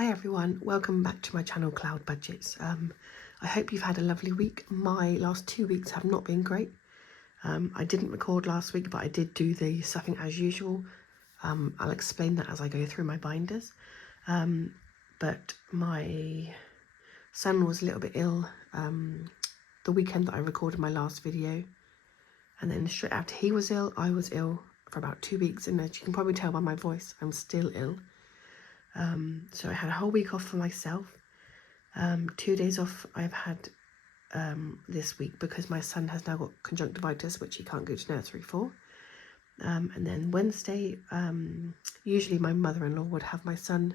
Hi everyone, welcome back to my channel Cloud Budgets. I hope you've had a lovely week. My last 2 weeks have not been great. I didn't record last week, but I did do the stuffing as usual. I'll explain that as I go through my binders. But my son was a little bit ill the weekend that I recorded my last video. And then straight after he was ill, I was ill for about 2 weeks. And as you can probably tell by my voice, I'm still ill. So I had a whole week off for myself. 2 days off I've had this week because my son has now got conjunctivitis, which he can't go to nursery for. And then Wednesday, usually my mother-in-law would have my son.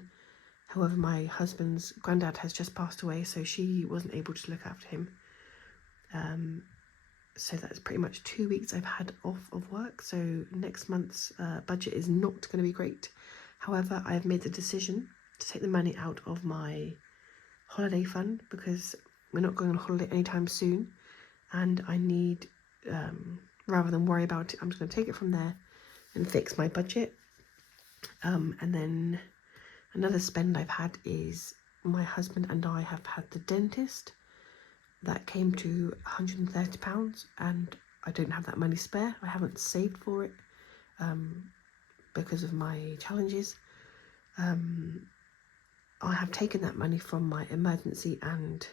However, my husband's granddad has just passed away, so she wasn't able to look after him. So that's pretty much 2 weeks I've had off of work. So next month's budget is not going to be great. However, I have made the decision to take the money out of my holiday fund because we're not going on holiday anytime soon, and I need, rather than worry about it, I'm just going to take it from there and fix my budget. And then another spend I've had is my husband and I have had the dentist. That came to £130, and I don't have that money spare. I haven't saved for it because of my challenges. I have taken that money from my emergency and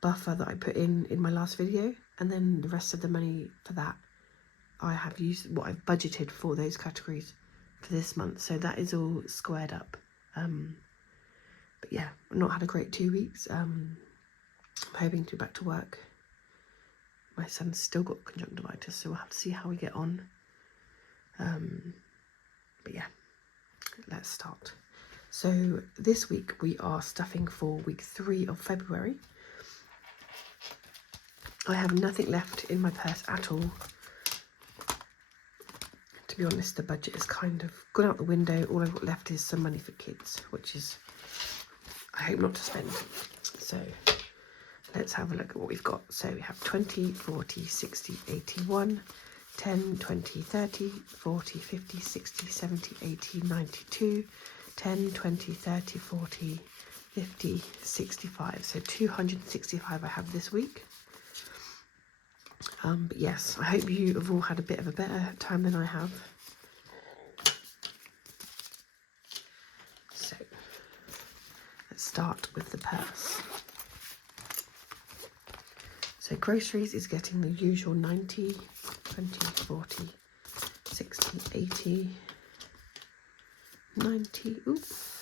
buffer that I put in my last video, and then the rest of the money for that I have used what I've budgeted for those categories for this month. So that is all squared up. But yeah, I've not had a great 2 weeks. I'm hoping to be back to work. My son's still got conjunctivitis, so we'll have to see how we get on. But yeah, let's start. So this week we are stuffing for week 3 of February. I have nothing left in my purse at all. To be honest, the budget is kind of gone out the window. All I've got left is some money for kids, which is, I hope not to spend. So let's have a look at what we've got. So we have 20, 40, 60, 81, 10, 20, 30, 40, 50, 60, 70, 80, 92, 10, 20, 30, 40, 50, 65. So 265 I have this week. But yes, I hope you have all had a bit of a better time than I have. So let's start with the purse. So groceries is getting the usual 90, 20, 40, 60, 80, 90, oops.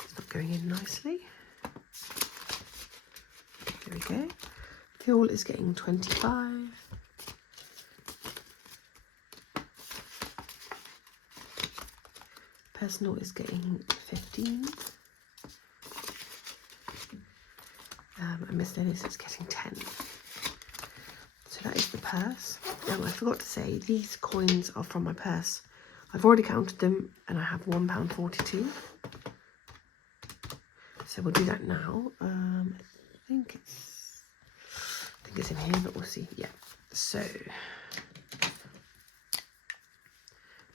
It's not going in nicely. There we go. Fuel is getting 25. Personal is getting 15. And miscellaneous is getting 10. So that is the purse. I forgot to say, these coins are from my purse. I've already counted them and I have £1.42. So we'll do that now. I think it's in here, but we'll see. Yeah. So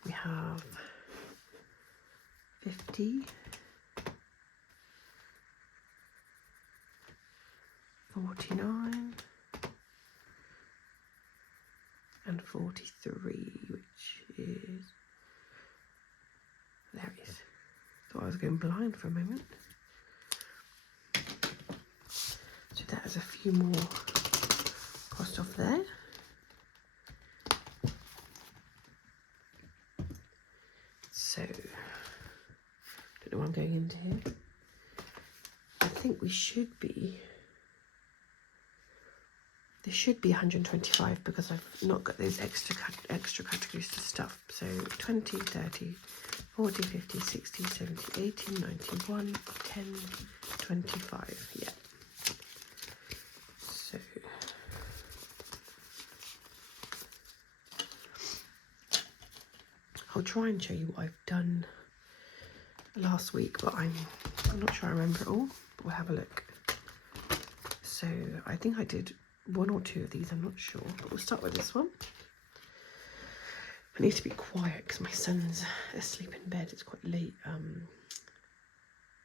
we have 50, 49, and 43, which is, there it is. Thought I was going blind for a moment. So that has a few more crossed off there. So, don't know what I'm going into here. I think we should be, there should be 125 because I've not got those extra categories to stuff. So 20, 30, 40, 50, 60, 70, 80, 91, 10, 25, yeah. So I'll try and show you what I've done last week, but I'm not sure I remember it all, but we'll have a look. So I think I did one or two of these, I'm not sure. But we'll start with this one. I need to be quiet because my son's asleep in bed. It's quite late.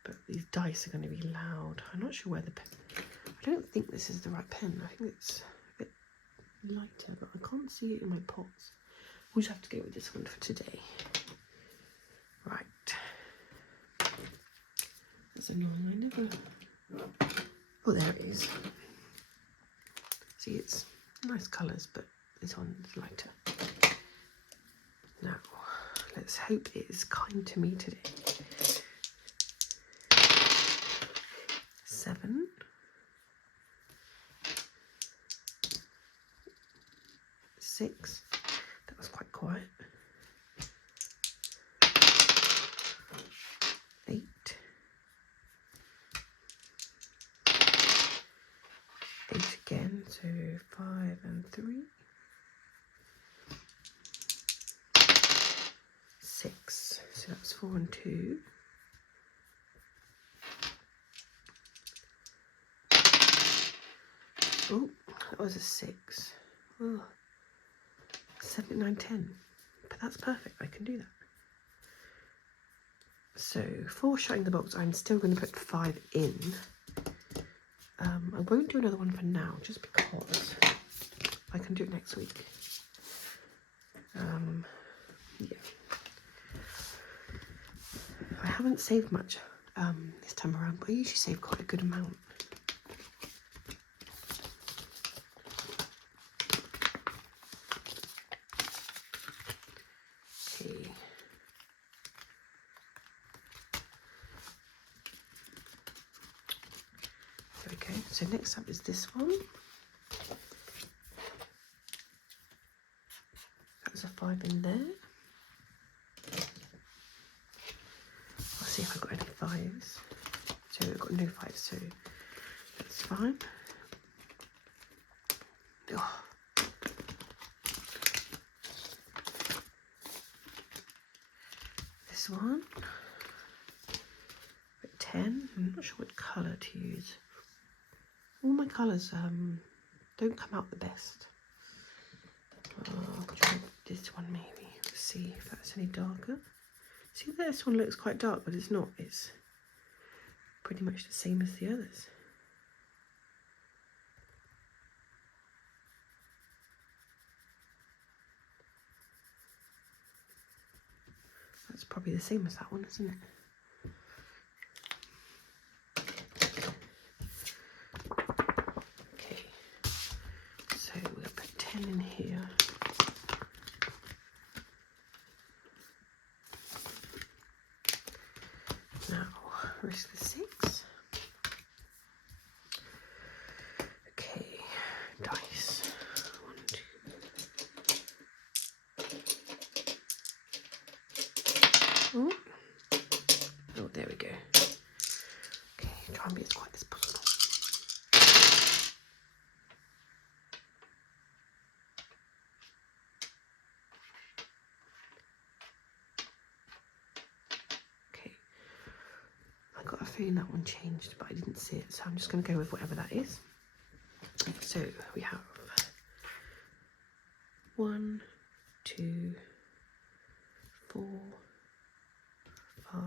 But these dice are going to be loud. I'm not sure where the pen... I don't think this is the right pen. I think it's a bit lighter, but I can't see it in my pots. We'll just have to go with this one for today. Right. That's annoying. I never... Oh, there it is. See, it's nice colours, but this one's lighter. Now, let's hope it is kind to me today. 7. 6. That was quite quiet. 8. 8 again, so 5 and 3. 6, so that's 4 and 2. Oh, that was a 6. Oh, 7, 9, 10. But that's perfect, I can do that. So for shutting the box, I'm still going to put 5 in. I won't do another one for now, just because I can do it next week. Yeah. I haven't saved much this time around, but I usually save quite a good amount. Okay. There we go. So next up is this one. That's a 5 in there. I'll see if I've got any 5s. So I've got no 5s, so that's fine. Oh. This one. 10. I'm not sure what colour to use. All my colours don't come out the best. I'll try this one maybe. Let's see if that's any darker. See, this one looks quite dark, but it's not. It's pretty much the same as the others. That's probably the same as that one, isn't it? Okay, so we're going to put 10 in here. Now, where's the 6? Okay, dice. 1, 2. Oh, oh, there we go. Okay, try and be as quiet as possible. Okay, I got a feeling that one changed, but I didn't see it, so I'm just going to go with whatever that is. So we have 1, 2, 4, 5,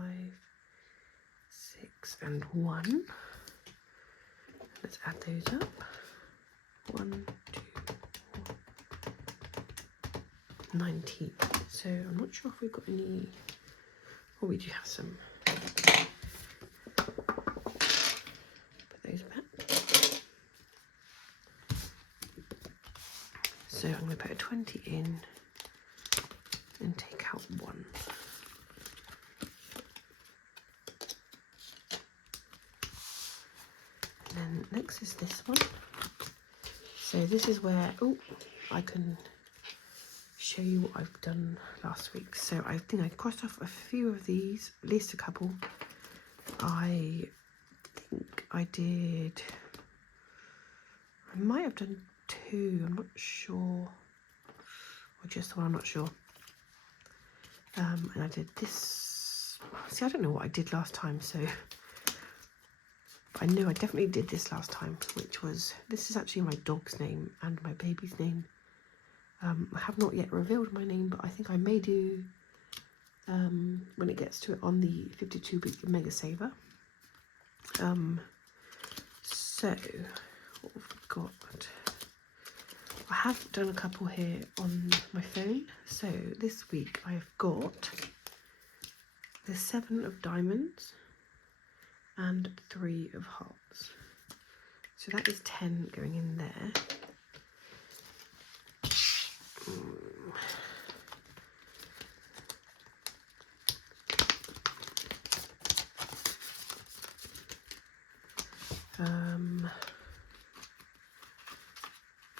6, and 1. Let's add those up. 1, 2, 4, 19. So I'm not sure if we've got any. Oh, we do have some. Put those back. So I'm going to put a 20 in and take out 1. And then next is this one. So this is where, oh, I can show you what I've done last week. So I think I crossed off a few of these, at least a couple. I think I did, I might have done 2, I'm not sure, or just one, I'm not sure. And I did this, see, I don't know what I did last time, so But I know I definitely did this last time, which was, this is actually my dog's name and my baby's name. I have not yet revealed my name, but I think I may do when it gets to it on the 52-week Mega Saver. So, what we've got, I have done a couple here on my phone. So this week I've got the 7 of diamonds and 3 of hearts. So that is 10 going in there.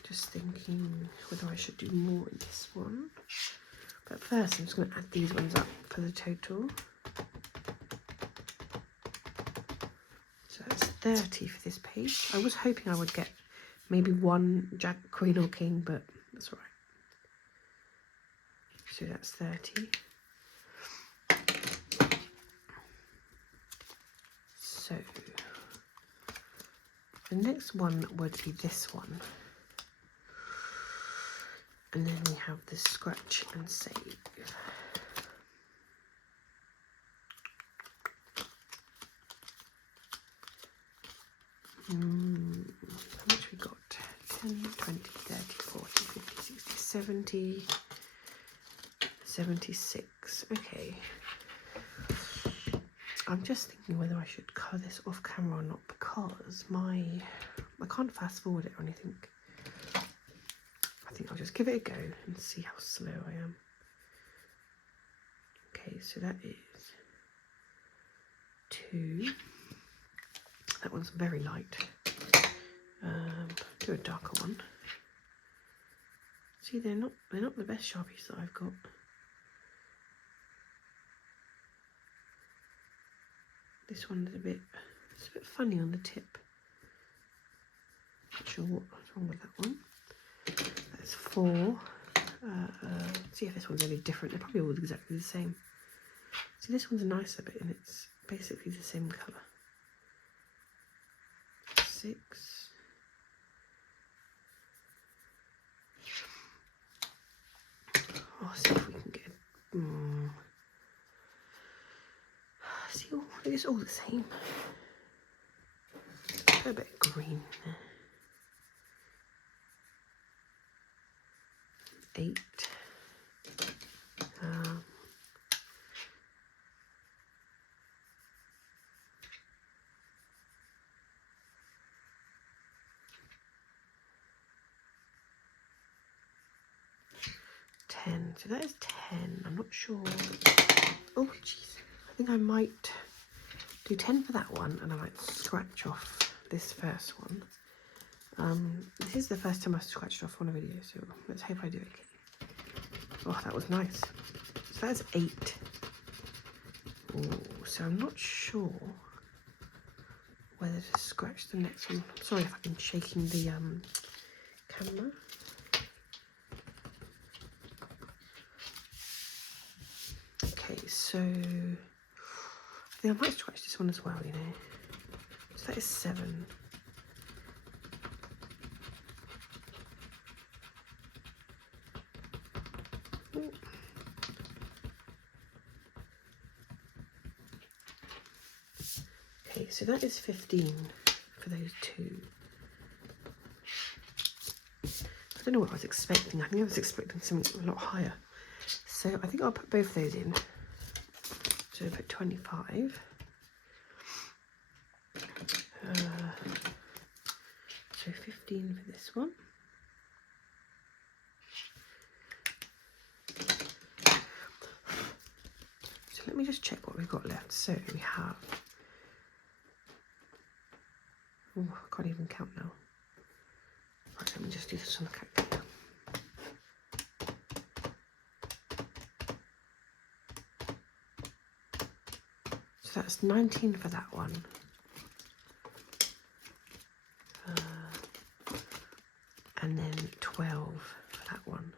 Just thinking whether I should do more in this one. But first I'm just going to add these ones up for the total. So that's 30 for this page. I was hoping I would get maybe 1 Jack, Queen or King, but that's all right. So that's 30. So the next one would be this one. And then we have the scratch and save. How much we got? 10, 20, 30, 40, 50, 60, 70, 76. Okay. I'm just thinking whether I should cut this off camera or not, because I can't fast forward it or anything. I think I'll just give it a go and see how slow I am. Okay, so that is 2. That one's very light. Do a darker one. See, they're not the best Sharpies that I've got. This one's it's a bit funny on the tip. Not sure what's wrong with that one. That's 4. See if this one's any different. They're probably all exactly the same. See, this one's a nicer bit, and it's basically the same colour. 6. Oh, see if we can get. See, it's all the same. Put a bit of green there. 8. 10. So that is 10. I'm not sure. Oh, jeez. I think I might do 10 for that one, and I might scratch off this first one. This is the first time I've scratched off on a video, so let's hope I do okay. Oh, that was nice. So that's 8. Oh, so I'm not sure whether to scratch the next one. Sorry if I've been shaking the camera. Okay, so I think I might scratch this one as well, you know. So that is 7. Ooh. Okay, so that is 15 for those 2. I don't know what I was expecting. I think I was expecting something a lot higher. So I think I'll put both those in. So I'll put 25. So 15 for this one. So let me just check what we've got left. So we have, oh, I can't even count now. Right, let me just do this on the calculator. So that's 19 for that one. And then 12 for that one.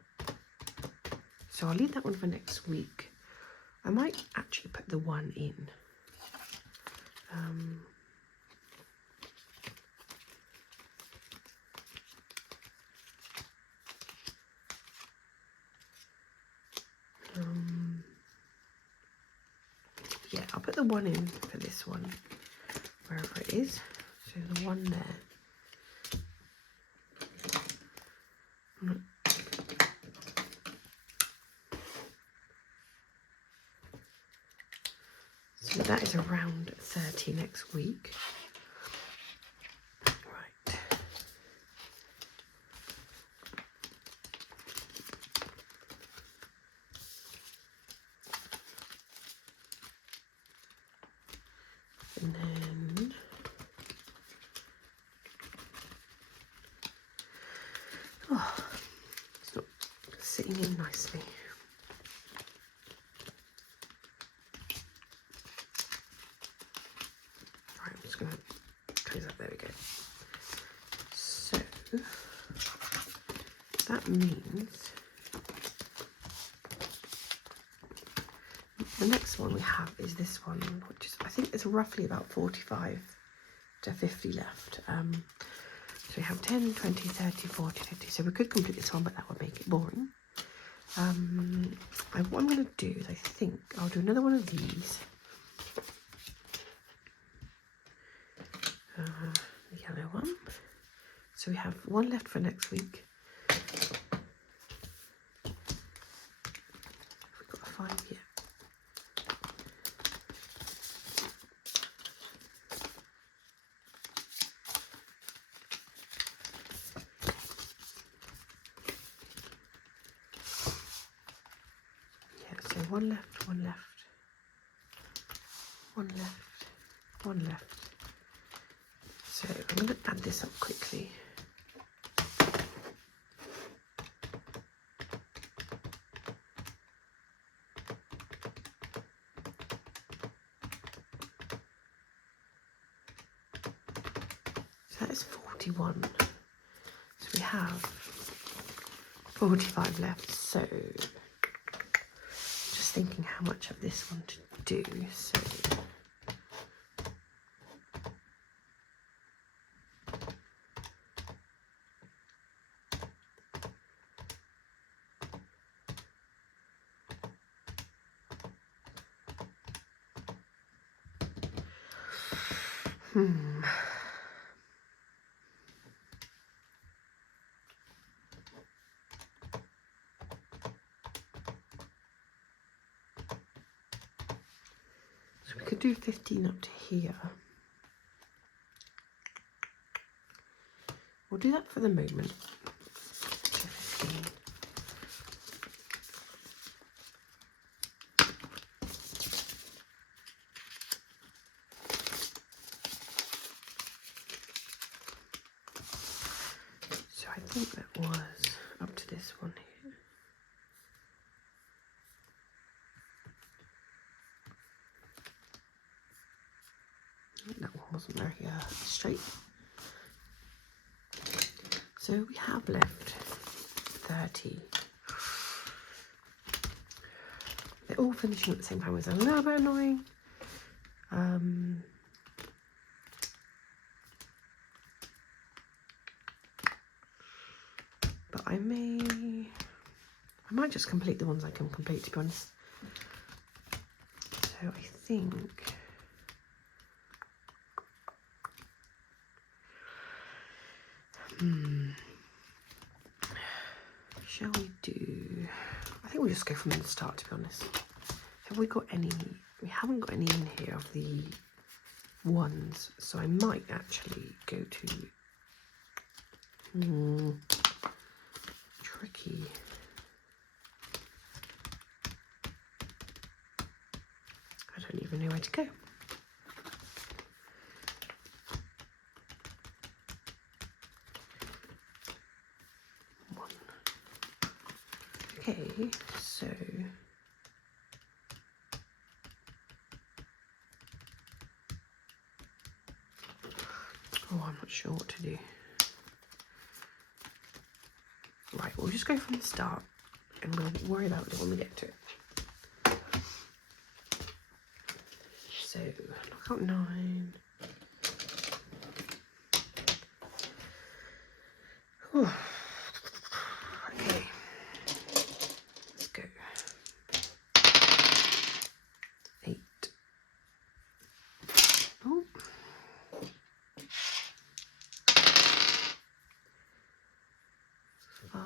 So I'll leave that one for next week. I might actually put the 1 in. I'll put the 1 in for this one, wherever it is. So the 1 there. So that is around 30 next week. Right. And then it's not sitting in nicely. Right, I'm just going to close that. There we go. So that means the next one we have is this one, which is, I think it's roughly about 45 to 50 left. So we have 10, 20, 30, 40, 50. So we could complete this one, but that would make it boring. What I'm going to do is I think I'll do another one of these. The yellow one. So we have 1 left for next week. We've got a 5 here. So 1 left, 1 left, 1 left, 1 left. So I'm going to add this up quickly. So that is 41. So we have 45 left. So thinking how much of this one to do, so we could do 15 up to here. We'll do that for the moment. So 15. So I think that was up to this one here. That one wasn't very straight. So we have left 30. They're all finishing at the same time, which is a little bit annoying. But I might just complete the ones I can complete, to be honest. So I think shall we do, I think we'll just go from the start, to be honest. Have we got any? We haven't got any in here of the ones, so I might actually go to tricky. I don't even know where to go. Okay, so I'm not sure what to do. Right, we'll just go from the start and we'll worry about it when we get to it. So, knock out 9. Whew. Okay, let's go. 8, 5,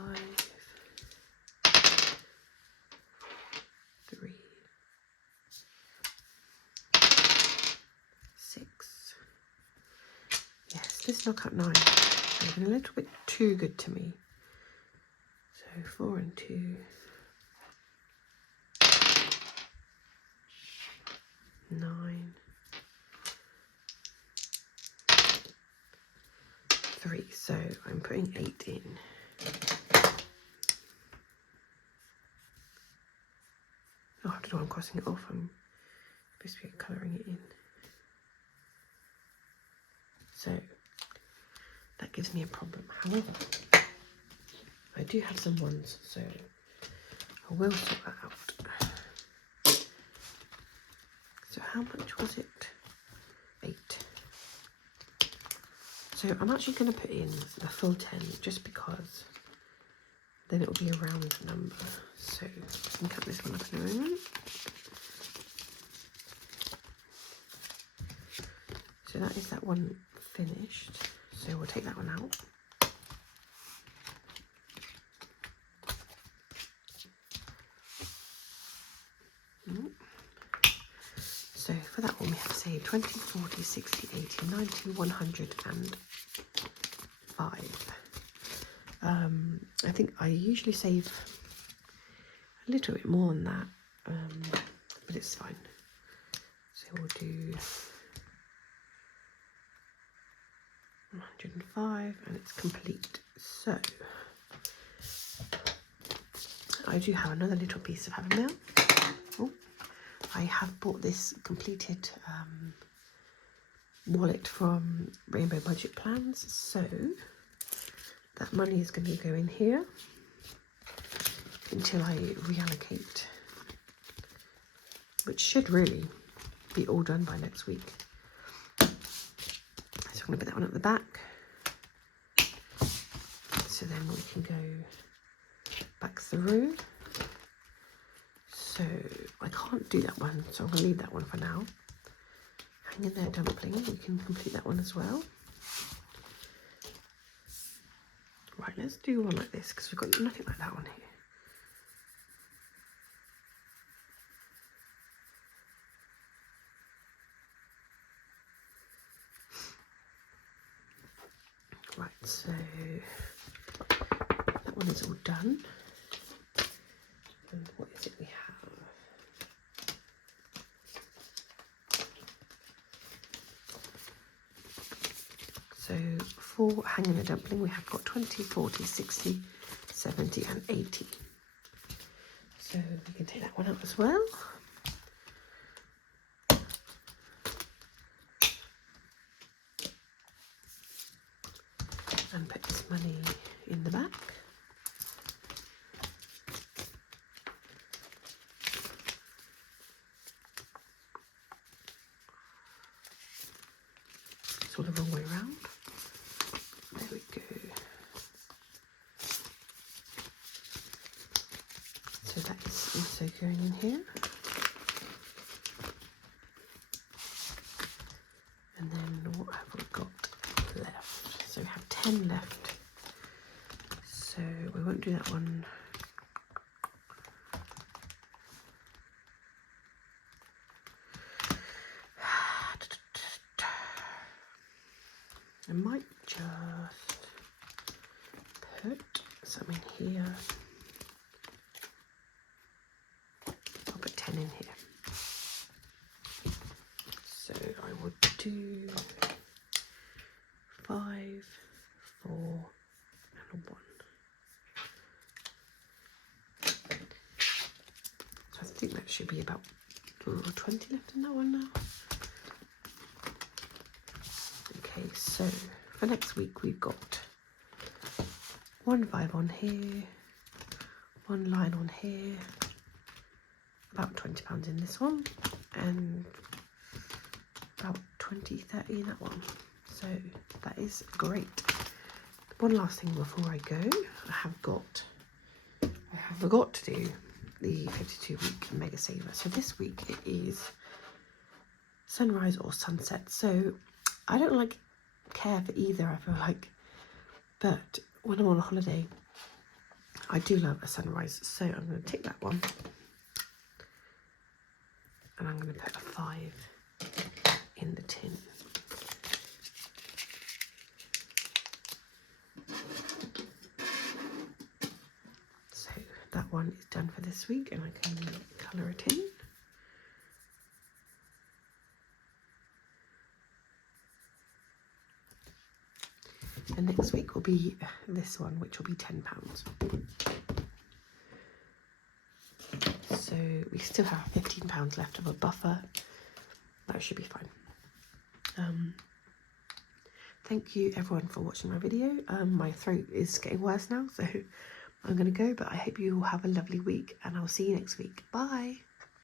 3, 6. Yes, this knockout 9 has been a little bit too good to me. So 4 and 2. 9. 3. So I'm putting 8 in. Oh, I don't know why I'm crossing it off. I'm supposed to be colouring it in. So that gives me a problem. However, I do have some ones, so I will sort that out. So how much was it? 8. So I'm actually going to put in the full 10 just because then it will be a round number. So I can cut this one up in a moment. So that is that one finished. So we'll take that one out. So for that one we have saved 20, 40, 60, 80, 90, 105. I think I usually save a little bit more than that, but it's fine. So we'll do 105 and it's complete. So I do have another little piece of Havermeal. Oh, I have bought this completed wallet from Rainbow Budget Plans, so that money is going to go in here until I reallocate, which should really be all done by next week. So I'm going to put that one at the back, so then we can go back through. So I can't do that one, so I'm going to leave that one for now. Hang in there, dumpling. We can complete that one as well. Right, let's do one like this because we've got nothing like that one here. Right, so that one is all done. And what is it we have? So for hanging a dumpling, we have got 20, 40, 60, 70 and 80. So we can take that one out as well. And put this money in the back. It's all the wrong way around. There we go. So that is also going in here. And then what have we got left? So we have 10 left. So we won't do that one. I might just put some in here. I'll put 10 in here. So I would do 5, 4 and 1. So I think that should be about 20 left in that one now. Okay, so for next week we've got 1 5 on here, 1 line on here, about £20 in this one, and about 20, 30 in that one. So that is great. One last thing before I go, I have forgot to do the 52-week mega saver. So this week it is sunrise or sunset. So I don't care for either, I feel like, but when I'm on a holiday I do love a sunrise, so I'm going to tick that one. And I'm going to put a 5 in the tin. So that one is done for this week, and I can colour it in. And next week will be this one, which will be £10. So we still have £15 left of a buffer. That should be fine. Thank you everyone for watching my video. My throat is getting worse now, so I'm going to go, but I hope you all have a lovely week, and I'll see you next week. Bye!